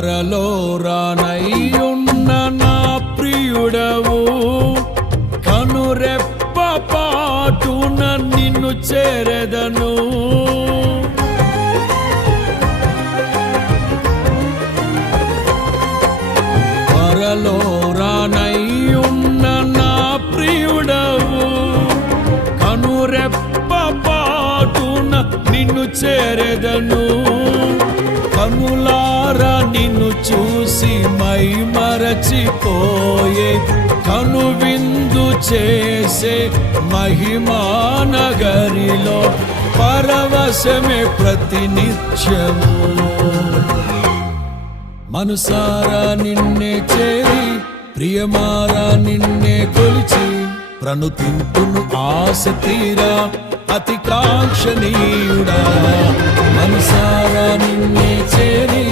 త్వరలో రానయ్యున్న నా ప్రియుడవు, కనురెప్ప పాటున నిన్ను చేరెదను. త్వరలో రానయ్యున్న నా ప్రియుడవు, కనురెప్ప పాటున నిన్ను చేరెదను. కనులారా నిన్ను చూసి మై మరచిపోయే, కనువిందు చేసే మహిమానగరిలో పరవశమే ప్రతినిత్యము. మనసారా నిన్నే చేరి, ప్రియమారా నిన్నే కొలిచి, ప్రణుతింతును ఆశ తీరా అతి కాంక్షణీయుడా. మనసారా నిన్నే చేరి,